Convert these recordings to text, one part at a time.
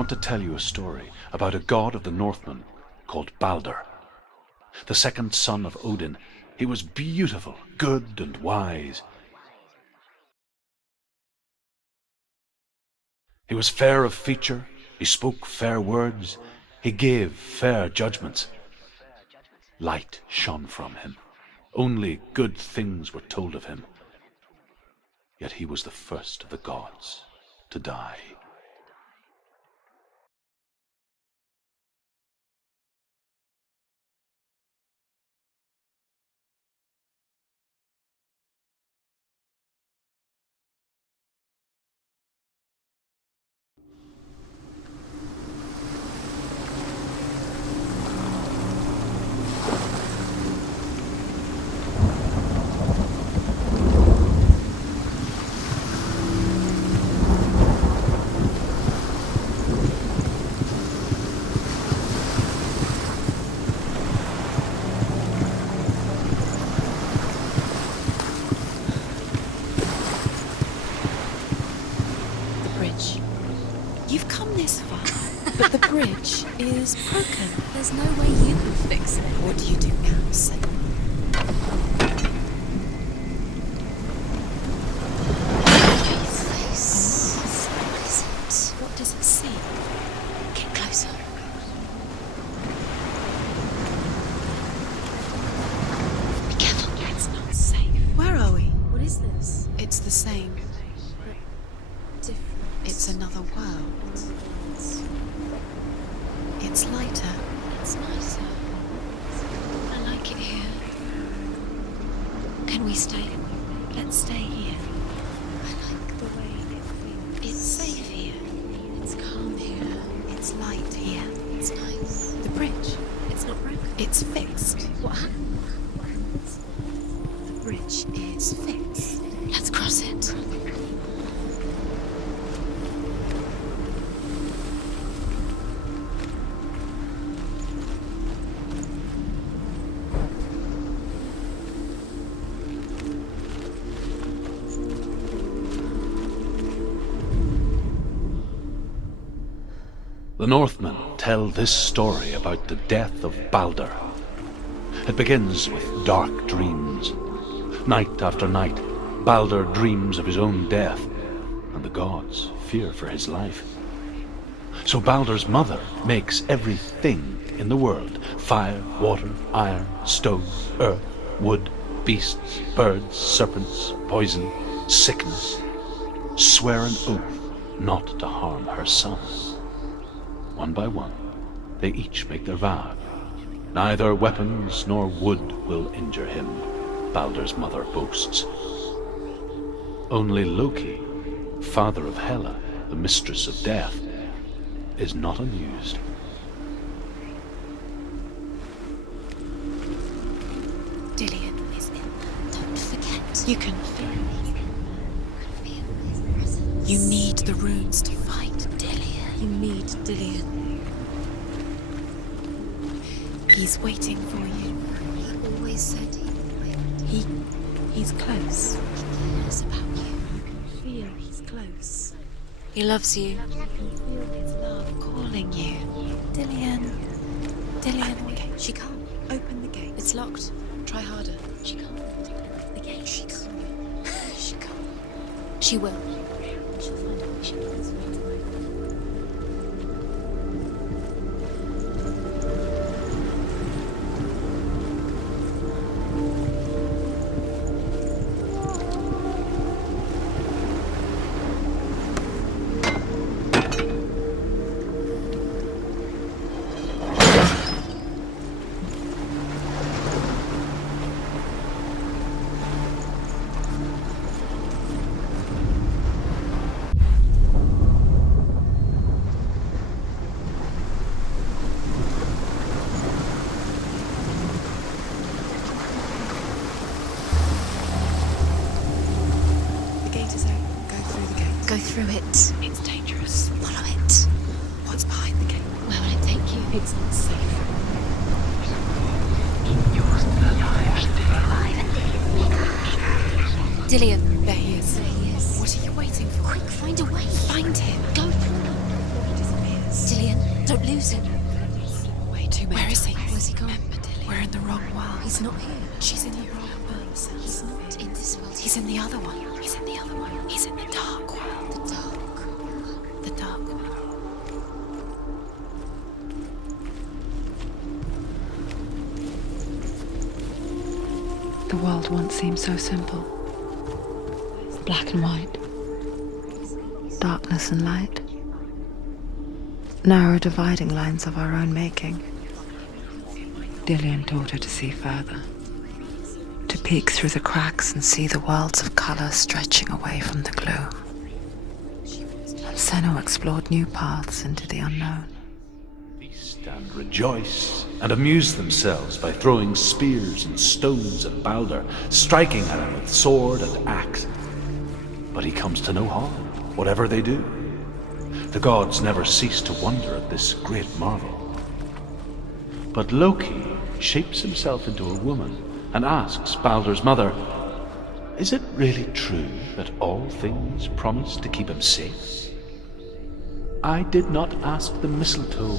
want to tell you a story about a god of the Northmen called Balder. The second son of Odin, he was beautiful, good, and wise. He was fair of feature, he spoke fair words, he gave fair judgments. Light shone from him. Only good things were told of him. Yet he was the first of the gods to die. You've come this far, but the bridge is broken. There's no way you can fix it. What do you do now, Senua? What is it? What does it see? Get closer. Be careful, it's not safe. Where are we? What is this? It's the same. Different. It's another world. It's lighter. It's nicer. I like it here. Can we stay? Let's stay here. I like the way it feels. It's safe here. It's calm here. It's light here. It's nice. The bridge. It's not broken. It's fixed. What happened? The bridge is fixed. Let's cross it. The Northmen tell this story about the death of Balder. It begins with dark dreams. Night after night, Balder dreams of his own death, and the gods fear for his life. So Balder's mother makes everything in the world: fire, water, iron, stone, earth, wood, beasts, birds, serpents, poison, sickness, swear an oath not to harm her son. One by one, they each make their vow. Neither weapons nor wood will injure him, Balder's mother boasts. Only Loki, father of Hela, the mistress of death, is not amused. Dillion is ill. Don't forget. You can feel his presence. You need the runes to fight Dillion. You need Dillion. He's waiting for you. He always said he would wait. He's close. He cares about you. You can feel he's close. He loves you. You can feel his love calling you. Dillion. Dillion. Open the gate. She can't. Open the gate. It's locked. Try harder. She can't. The gate. She can't. She can't. She will. She'll find a way. She knows right away. Go through it. It's dangerous. Follow it. What's behind the gate? Where will it take you? It's not safe. Dillion. There he is. There he is. What are you waiting for? Quick, find a way. Find him. Go through it before he disappears. Don't lose him. Way too many. Where is he? Where's he gone? Remember, Dilly. We're in the wrong world. He's not here. She's in your wrong world. He's not in this world. He's in the other one. He's in the other one. He's in the dark world. The dark. The dark world. The world once seemed so simple. Black and white. Darkness and light. Narrow dividing lines of our own making. Dillian taught her to see further. To peek through the cracks and see the worlds of colour stretching away from the gloom. And Senua explored new paths into the unknown. Feast and rejoice and amuse themselves by throwing spears and stones at Balder, striking at him with sword and axe. But he comes to no harm, whatever they do. The gods never cease to wonder at this great marvel. But Loki shapes himself into a woman and asks Balder's mother, "Is it really true that all things promise to keep him safe?" "I did not ask the mistletoe,"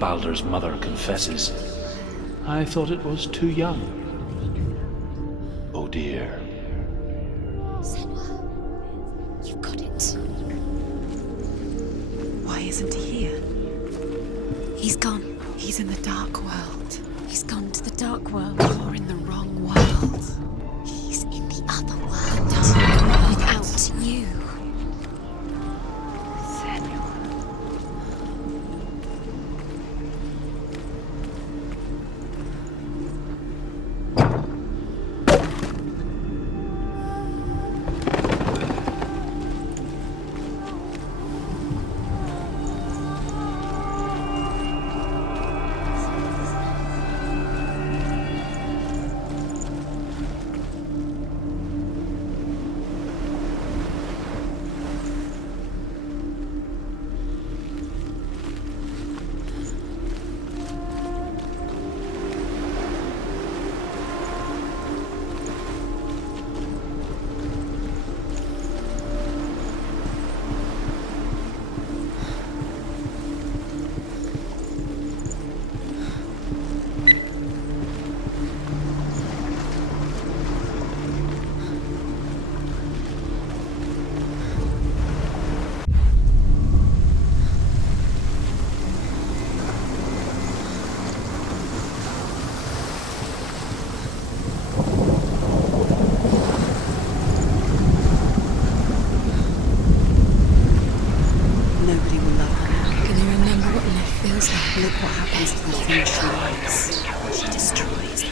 Balder's mother confesses. "I thought it was too young." Oh dear. Senua, you've got it. Why isn't he here? He's gone. He's in the dark world. He's gone to the dark world. You're in the wrong world. He's in the other world. Without you. Look what happens to the thing she likes. She destroys the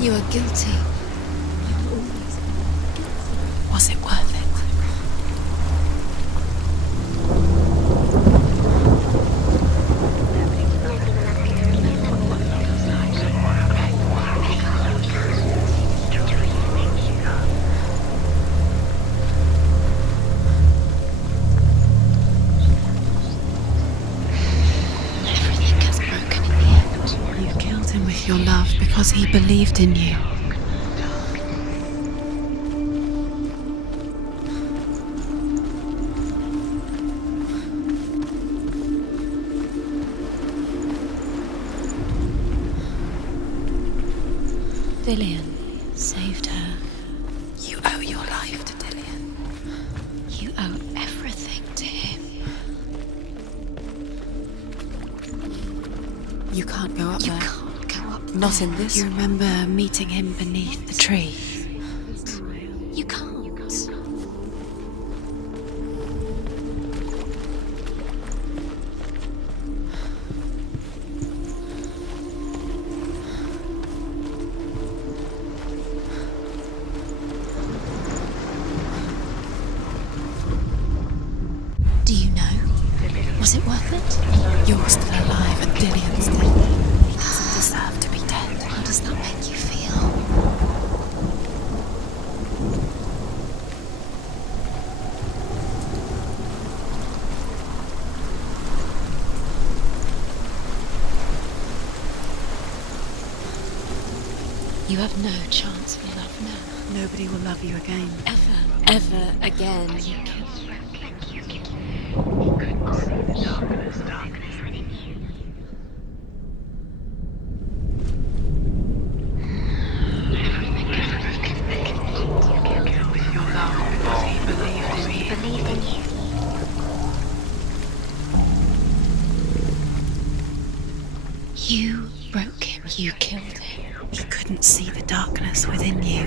You are guilty. Was it worth it? Everything gets broken in the end. You killed him with your love because he believed in you. Dillian saved her. You owe your life to Dillian. You owe everything to him. You can't go up You there. can't go up Not there. in this. You remember meeting him beneath the tree? You can't. Do you know? Was it worth it? You're still alive and Dillian's dead. He doesn't deserve to be dead. How does that You have no chance for love now. Nobody will love you again. Ever again. You broke him. You killed him. He couldn't see the darkness within you.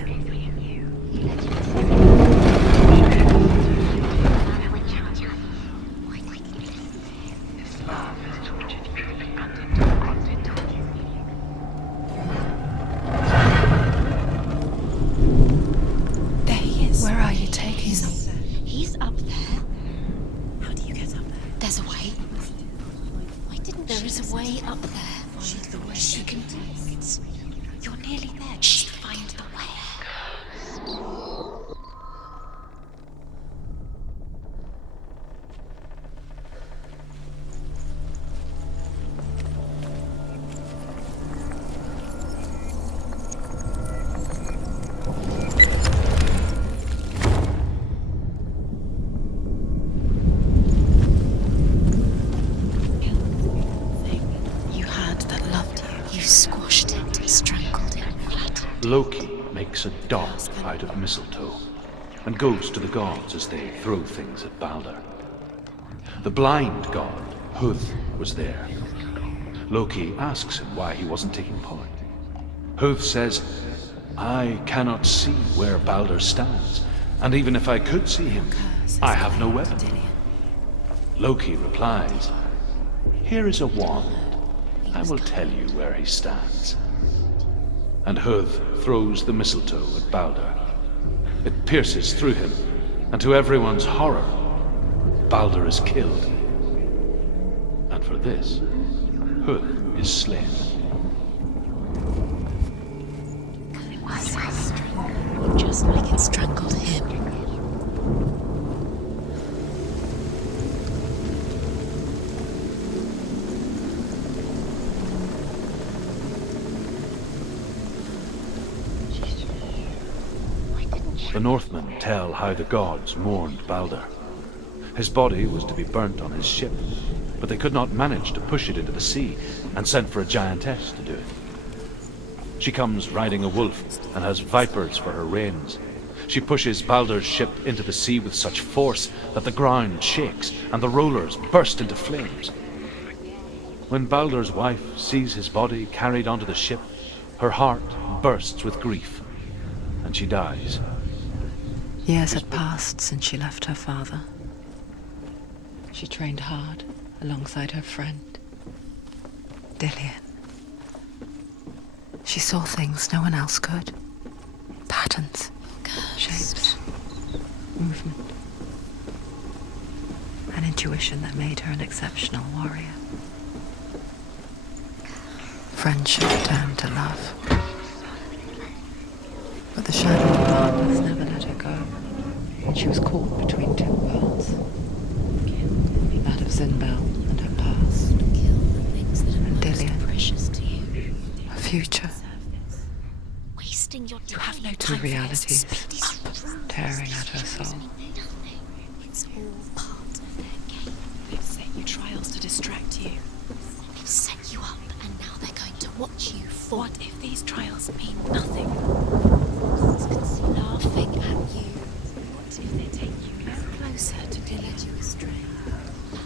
There he is. Where are you taking me? He's up there. How do you get up there? There's a way. Why didn't there is a way up there? She can do it. You're nearly there. Just find the way. You had that loved you. You squashed it, strangled it, flattened. Loki makes a dart out of mistletoe and goes to the gods as they throw things at Balder. The blind god, Huth, was there. Loki asks him why he wasn't taking part. Huth says, I cannot see where Balder stands, and even if I could see him, I have no weapon. Loki replies, here is a wand. I will tell you where he stands. And Huth throws the mistletoe at Balder. It pierces through him, and to everyone's horror, Balder is killed. And for this, Huth is slain. Just like it strangled him. The Northmen tell how the gods mourned Balder. His body was to be burnt on his ship, but they could not manage to push it into the sea and sent for a giantess to do it. She comes riding a wolf and has vipers for her reins. She pushes Balder's ship into the sea with such force that the ground shakes and the rollers burst into flames. When Balder's wife sees his body carried onto the ship, her heart bursts with grief, and she dies. Years had passed since she left her father. She trained hard alongside her friend, Dillian. She saw things no one else could. Patterns, shapes, movement. An intuition that made her an exceptional warrior. Friendship turned to love. But the shadow of darkness never let her go, and she was caught between two worlds. That of Zinbel and her past, and Dillian, Precious to you. her future. Wasting your time. You have no two realities tearing at her soul. It's all part of their game. They've set you trials to distract you. They've set you up, and now they're going to watch you fall. What if these trials mean nothing? Laughing at you. What if they take you no closer to led you astray?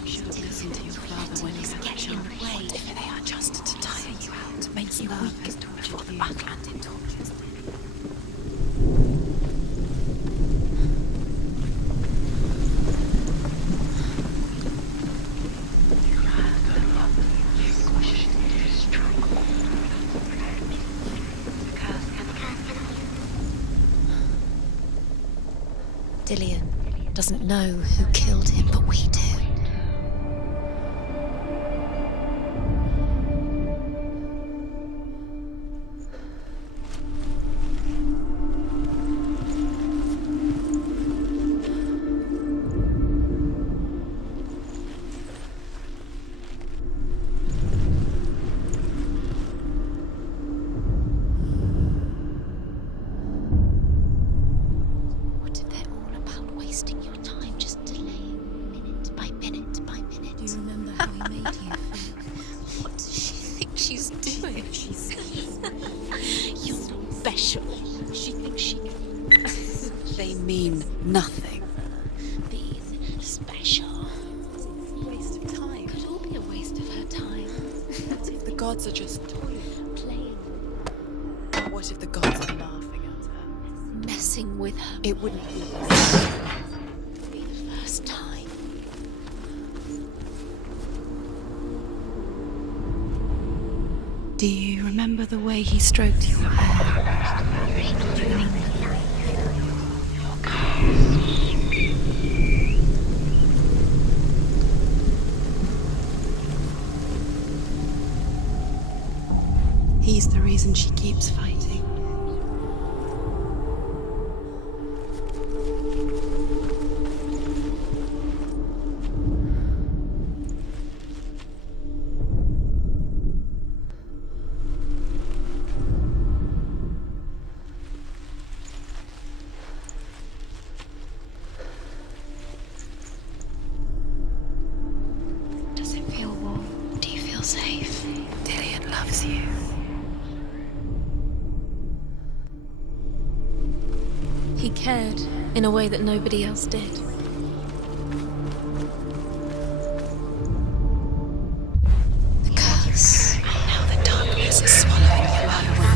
You should have listened to your father when he said Get in the way. What if they are just to tire you out, to make you weak before the battle and it tortures? Dillian doesn't know who killed him, but we do. wasting your time just delaying minute by minute by minute. Do you remember how he made you feel? What does she think she's doing? You're not special. She thinks she can. They mean nothing. Being special. Waste of time. Could all be a waste of her time. What if the gods are just Playing, What if the gods are laughing at her? messing with her. It wouldn't be. Be the first time. Do you remember the way he stroked your hair? He's the reason she keeps fighting. Does it feel warm? Do you feel safe? Dillian loves you. He cared in a way that nobody else did. The curse. Now the darkness is swallowing the blood away.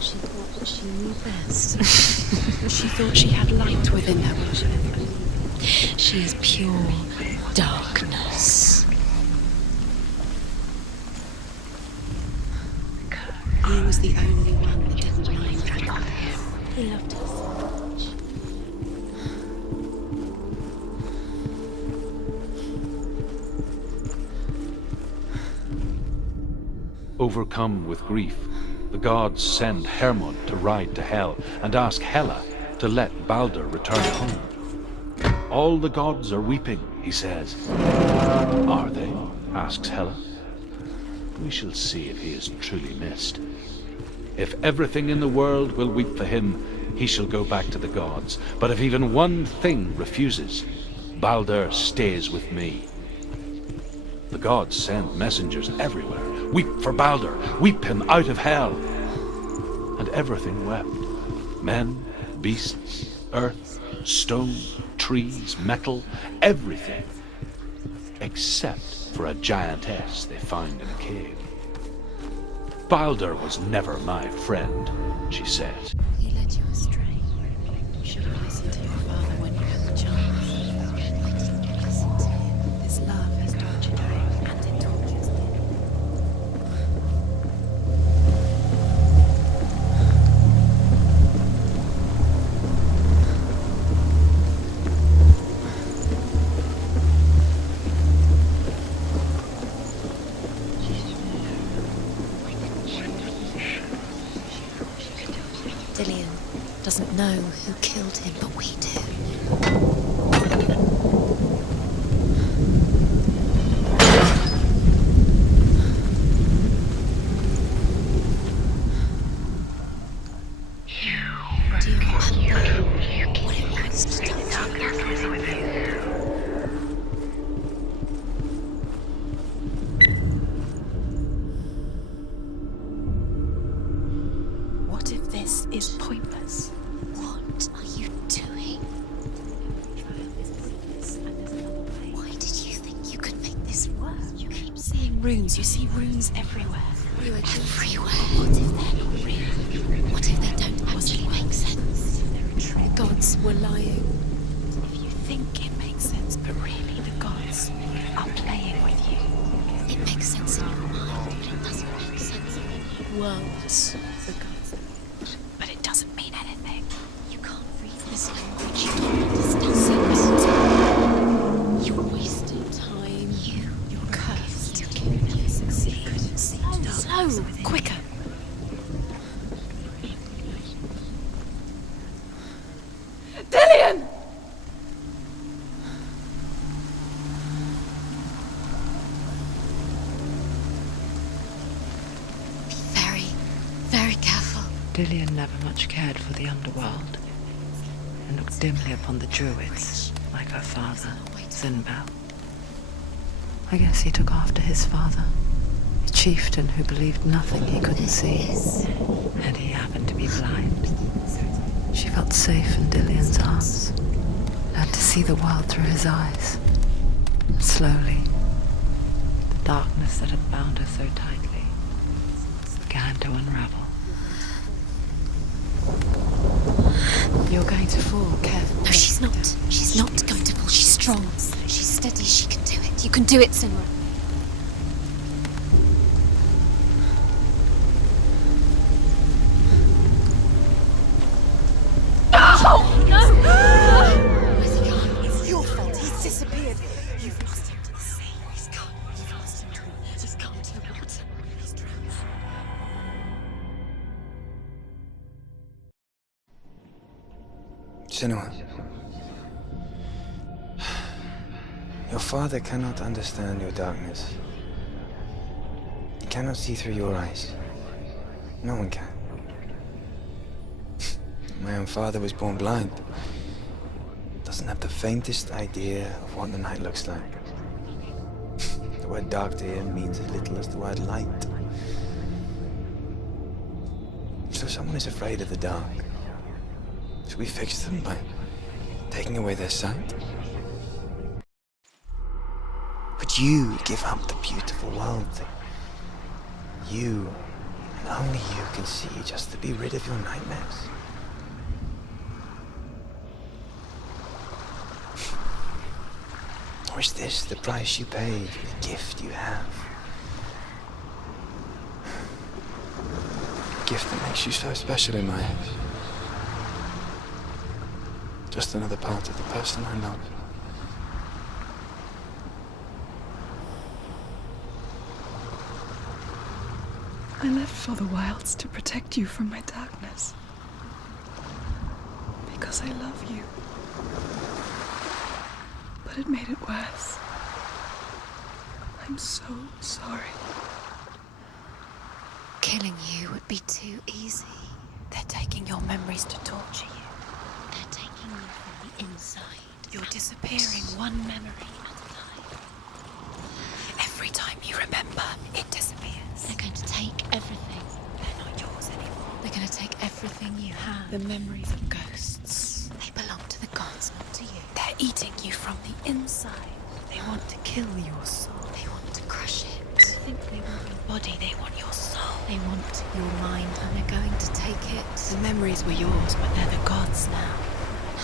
She thought that she knew best. She thought she had light within her. She is pure darkness. He was the only one that didn't mind the darkness. He loved her so much. Overcome with grief, the gods send Hermod to ride to Hell and ask Hela to let Baldur return home. All the gods are weeping, he says. Are they? Asks Hela. We shall see if he is truly missed. If everything in the world will weep for him, he shall go back to the gods. But if even one thing refuses, Baldur stays with me. The gods send messengers everywhere. Weep for Baldur, weep him out of Hell. And everything wept. Men, beasts, earth, stone, trees, metal, everything. Except for a giantess they found in a cave. Baldur was never my friend, she says. He led you astray. You should have listened to your father when you had the chance. I didn't listen to him. His love has tortured you, and it tortures me. Dillian doesn't know who killed him, but we do. Do you remember what it was to touch you? What if this is pointless? What are you doing? Why did you think you could make this work? You keep seeing runes. You see runes everywhere. You are everywhere. What if they're not real? What if they don't actually make sense? The gods were lying. If you think it makes sense, but really the gods are playing with you. It makes sense in your mind, but it doesn't make sense in the worlds. The gods. But it doesn't mean anything. You can't read this language. You don't understand. You're wasting time. You're cursed. You couldn't succeed. Slow Go! Quicker! Dillian! Be very, very careful. Dillian never much cared for the underworld and looked dimly upon the druids, like her father, Sinbel. I guess he took after his father, a chieftain who believed nothing he couldn't see, and he happened to be blind. She felt safe in Dillian's arms, learned to see the world through his eyes. And slowly, the darkness that had bound her so tightly began to unravel. You're going to fall, careful. No, she's not. She's not going to fall. She's strong. She's steady. She can do it. You can do it, Senua. Oh, no! Where's he gone? It's your fault. He's disappeared. You've lost him to the sea. He's gone. You've lost him to the... He's gone to the water. He's drowned. Senua, your father cannot understand your darkness. He cannot see through your eyes. No one can. My own father was born blind. Doesn't have the faintest idea of what the night looks like. The word dark to him means as little as the word light. So someone is afraid of the dark. Should we fix them by taking away their sight? Would you give up the beautiful world that you, and only you, can see just to be rid of your nightmares? Or is this the price you pay for the gift you have? A gift that makes you so special in my eyes. Just another part of the person I love. I left for the wilds to protect you from my darkness. Because I love you. But it made it worse. I'm so sorry. Killing you would be too easy. They're taking your memories to torture you. They're taking you from the inside. You're disappearing one memory at a time. Every time you remember, it disappears. They're going to take everything. They're not yours anymore. They're going to take everything you have. The memories of ghosts. They belong to the gods, not to you. They're eating you from the inside. They want to kill your soul. They want to crush it. They think they want your body. They want your soul. They want your mind, and they're going to take it. The memories were yours, but they're the gods now.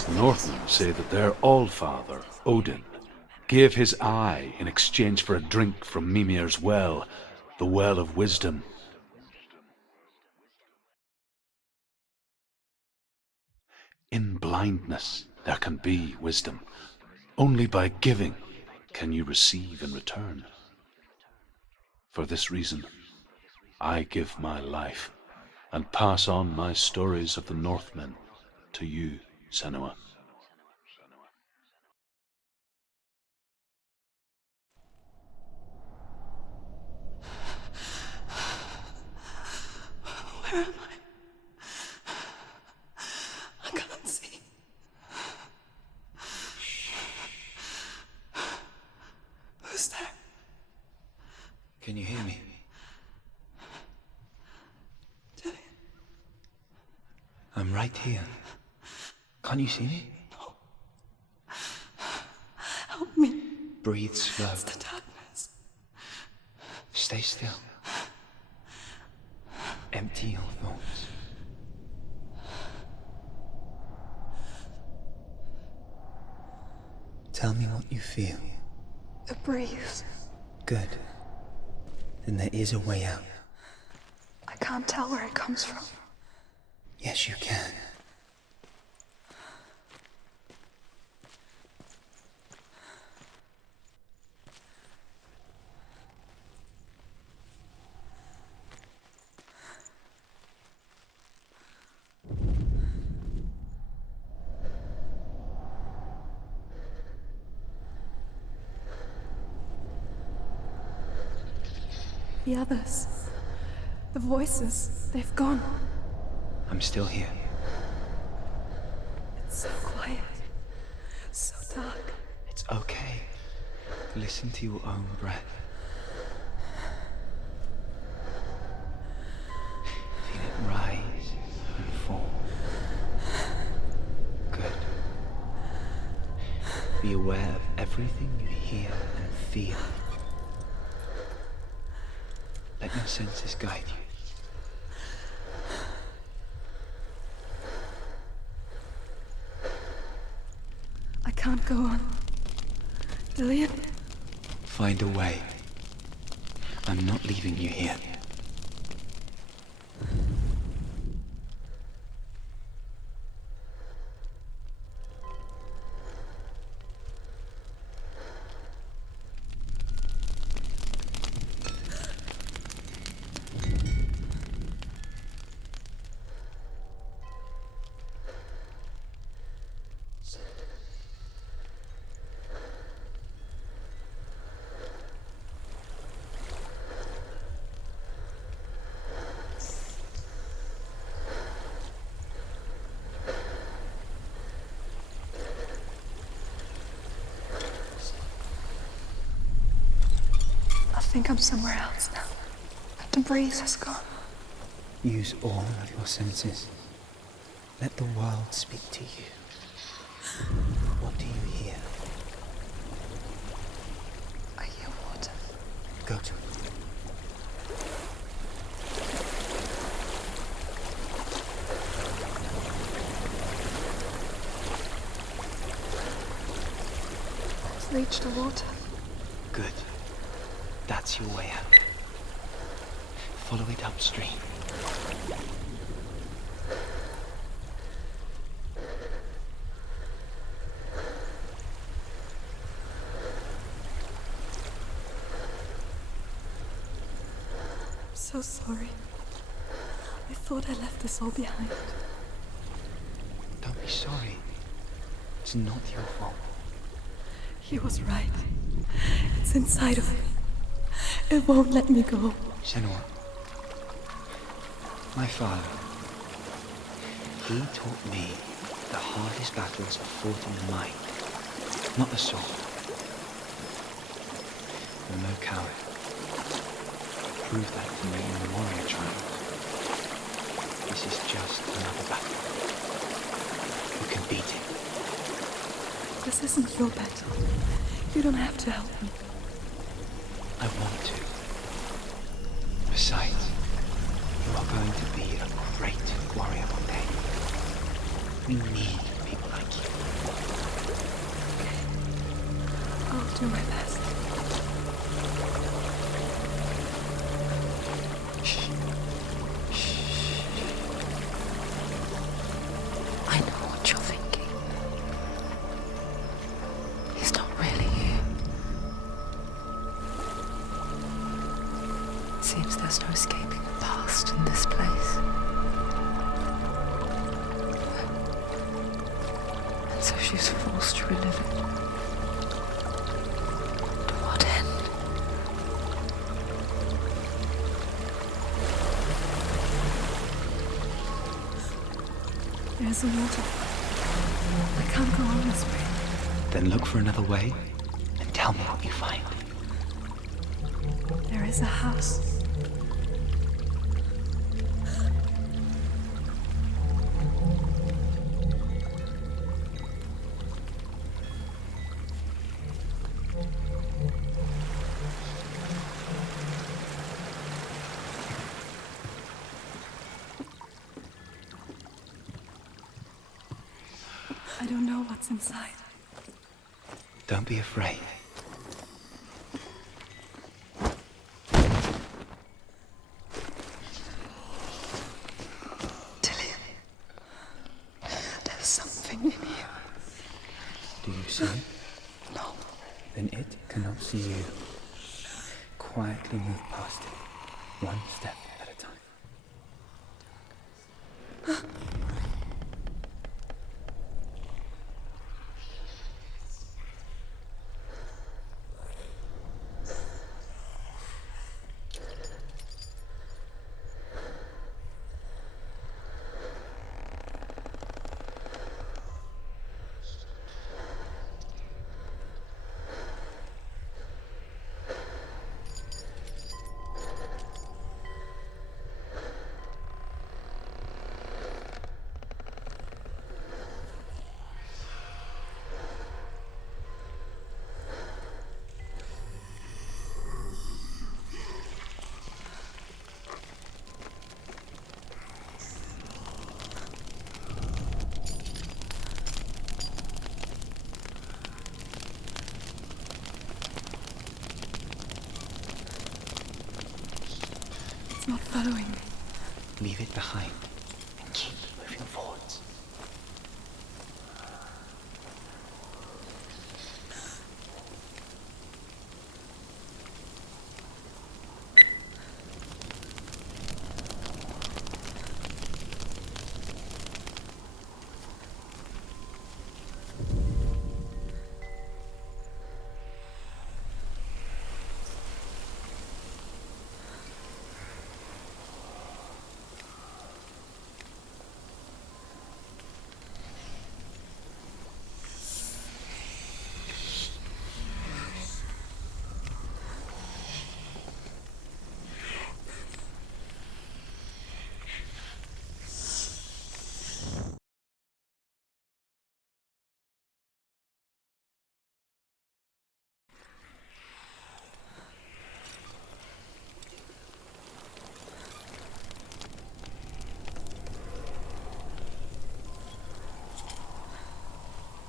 The Northmen say that their Allfather, Odin, gave his eye in exchange for a drink from Mimir's well, the well of wisdom. In blindness there can be wisdom. Only by giving can you receive in return. For this reason, I give my life and pass on my stories of the Northmen to you, Senua. Where am I can't see. Who's there? Can you hear me? Dillian. I'm right here. Can't you see me? No. Help me. Breathe slow. It's the darkness. Stay still. Empty your thoughts. Tell me what you feel. A breeze. Good. Then there is a way out. I can't tell where it comes from. Yes, you can. The others. The voices. They've gone. I'm still here. It's so quiet. So dark. It's okay. Listen to your own breath. Feel it rise and fall. Good. Be aware of everything you hear and feel. Let your senses guide you. I can't go on. Dillian? Find a way. I'm not leaving you here. I think I'm somewhere else now. The breeze has gone. Use all of your senses. Let the world speak to you. What do you hear? I hear water. Go to it. It's reached the water. Good. That's your way out. Follow it upstream. I'm so sorry. I thought I left this all behind. Don't be sorry. It's not your fault. He was right. It's inside of me. It won't let me go. Senua. My father. He taught me the hardest battles are fought in the mind, not the sword. You're no coward. Prove that to me in the warrior trials. This is just another battle. You can beat it. This isn't your battle. You don't have to help me. I want to. Besides, you are going to be a great warrior one day. We need people like you. I'll do my best. Shh. I know what you're thinking. He's not really here. It seems there's no escaping the past in this place. And so she's forced to relive it. To what end? There's a waterfall. I can't go on this way. Then look for another way and tell me what you find. There is a house. I don't know what's inside. Don't be afraid. Dillian, there's something in here. Do you see it? No. Then it cannot see you. Quietly move past it, one step at a time. It's not following me. Leave it behind and keep moving forwards.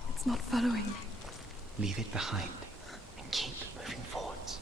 It's not following me. Leave it behind and keep moving forwards.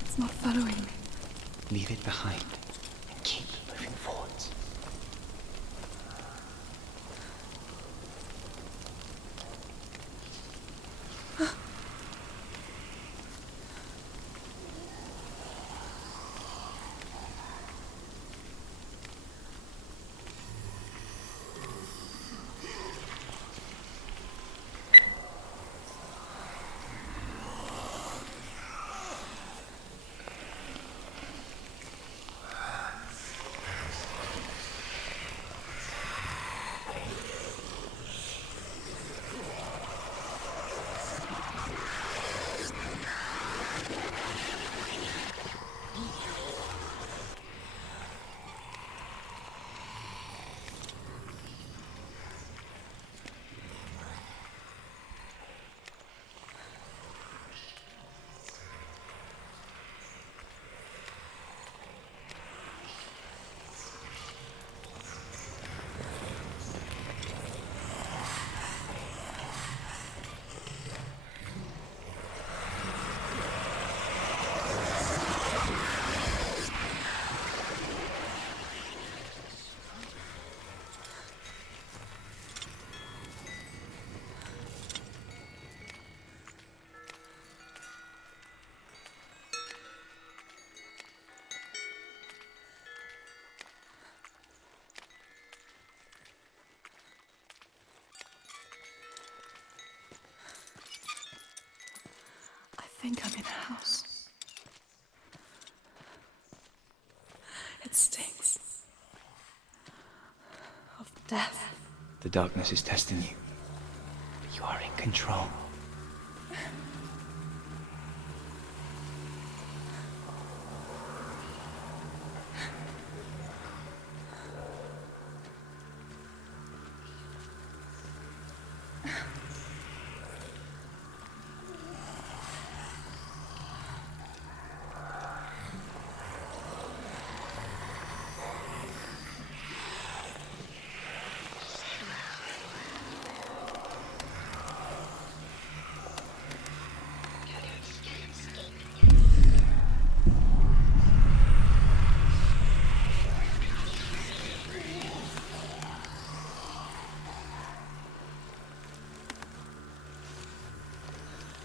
It's not following me. Leave it behind and keep moving forwards. think I'm in a house. It stinks of death. The darkness is testing you. But you are in control.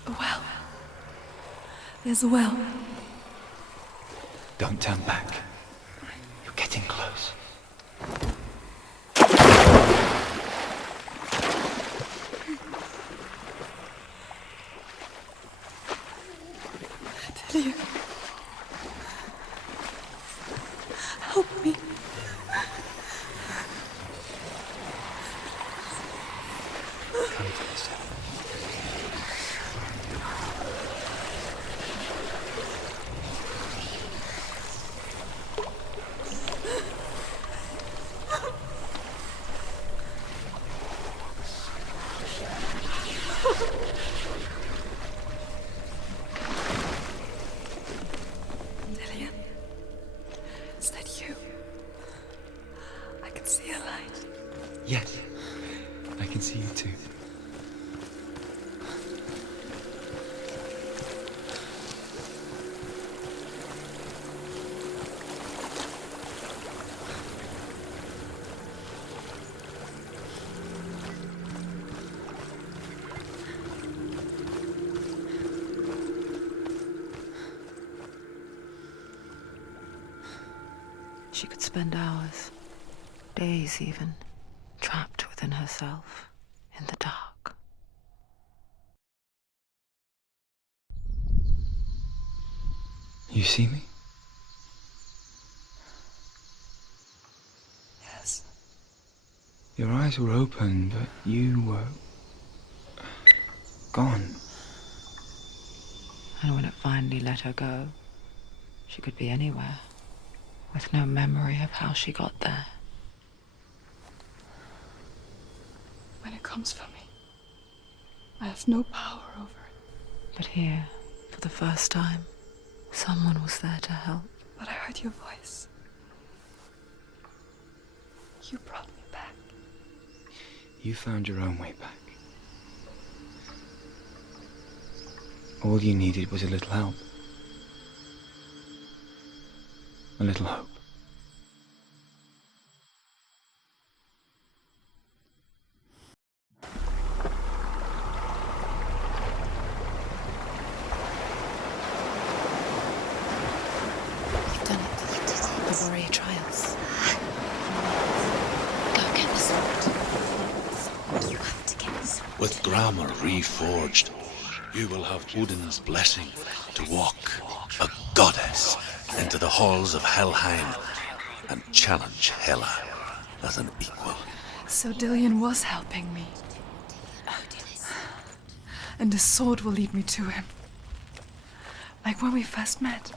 A well. There's a well. Don't turn back. You're getting close. Delia. Help me. Come to the center. Delia. Is that you? I can see a light. Yes, I can see you too. She could spend hours, days even, trapped within herself, in the dark. You see me? Yes. Your eyes were open, but you were gone. And when it finally let her go, she could be anywhere, with no memory of how she got there. When it comes for me, I have no power over it. But here, for the first time, someone was there to help. But I heard your voice. You brought me back. You found your own way back. All you needed was a little help. A little hope. You've done it. You did it. The warrior trials. Go get the sword. You have to get the sword. With grammar reforged, you will have Odin's blessing to walk, a goddess, into the halls of Helheim and challenge Hela as an equal. So Dillion was helping me. And the sword will lead me to him. Like when we first met.